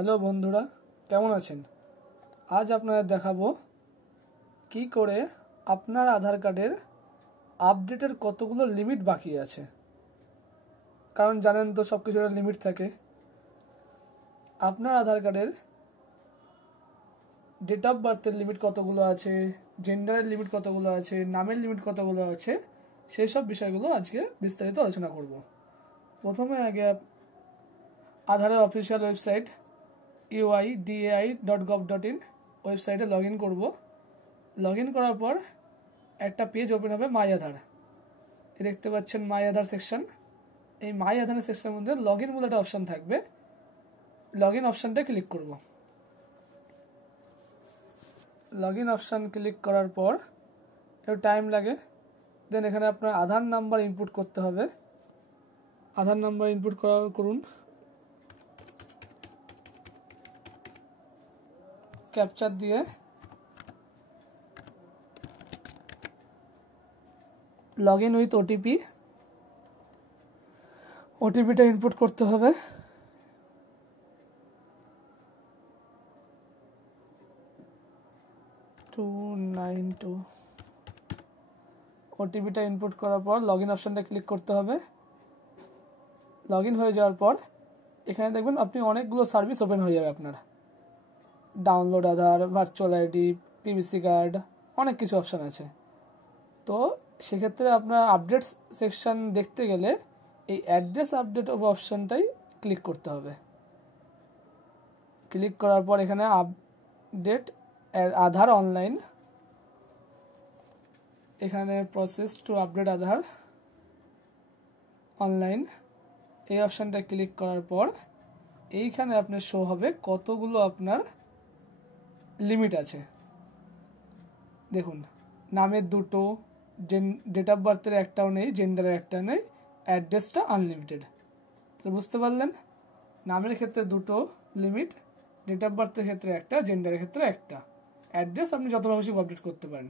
Hello বন্ধুরা, কেমন আছেন? আজ আপনাদের দেখাবো কি করে আপনার আধার কার্ডের আপডেটের কতগুলো লিমিট বাকি আছে। কারণ জানেন তো সব কিছুর লিমিট থাকে। আপনার আধার কার্ডের ডেট অফ বার্থের লিমিট কতগুলো আছে, জেন্ডারের লিমিট কতগুলো আছে, নামের লিমিট কতগুলো আছে, সেই সব বিষয়গুলো আজকে বিস্তারিত আলোচনা করব। প্রথমে আগে আধারের অফিসিয়াল ওয়েবসাইট uidai.gov.in ওয়েবসাইটে লগ ইন করবো। লগ ইন করার পর একটা পেজ ওপেন হবে মাই আধার। দেখতে পাচ্ছেন মাই আধার সেকশন। এই মাই আধার সেকশনের মধ্যে লগ ইন বলে একটা অপশান থাকবে। লগ ইন অপশানটা ক্লিক করব। লগ ইন অপশান ক্লিক করার পর একটু টাইম লাগে। দেন এখানে আপনার আধার নাম্বার ইনপুট করতে হবে। আধার নাম্বার ইনপুট করুন। ক্যাপচার দিয়ে লগ ইন উইথ ওটিপিটা ইনপুট করতে হবে। ওটিপিটা ইনপুট করার পর লগ ইন অপশানটা ক্লিক করতে হবে। লগ ইন হয়ে যাওয়ার পর এখানে দেখবেন আপনি অনেকগুলো সার্ভিস ওপেন হয়ে যাবে আপনার। ডাউনলোড আধার, ভার্চুয়াল আইডি, পিভিসি কার্ড, অনেক কিছু অপশান আছে। তো সেক্ষেত্রে আপনার আপডেট সেকশন দেখতে গেলে এই অ্যাড্রেস আপডেট অপশানটাই ক্লিক করতে হবে। ক্লিক করার পর এখানে আপডেট আধার অনলাইন, এখানে process to update Aadhaar online, এই অপশানটা ক্লিক করার পর এইখানে আপনার শো হবে কতগুলো আপনার লিমিট আছে। দেখুন, নামের দুটো, ডেট অফ বার্থের একটাও নেই, জেন্ডারের একটা নেই, অ্যাড্রেসটা আনলিমিটেড। তো বুঝতে পারলেন, নামের ক্ষেত্রে দুটো লিমিট, ডেট অফ বার্থের ক্ষেত্রে একটা, জেন্ডারের ক্ষেত্রে একটা, অ্যাড্রেস আপনি যতটা খুশি আপডেট করতে পারেন।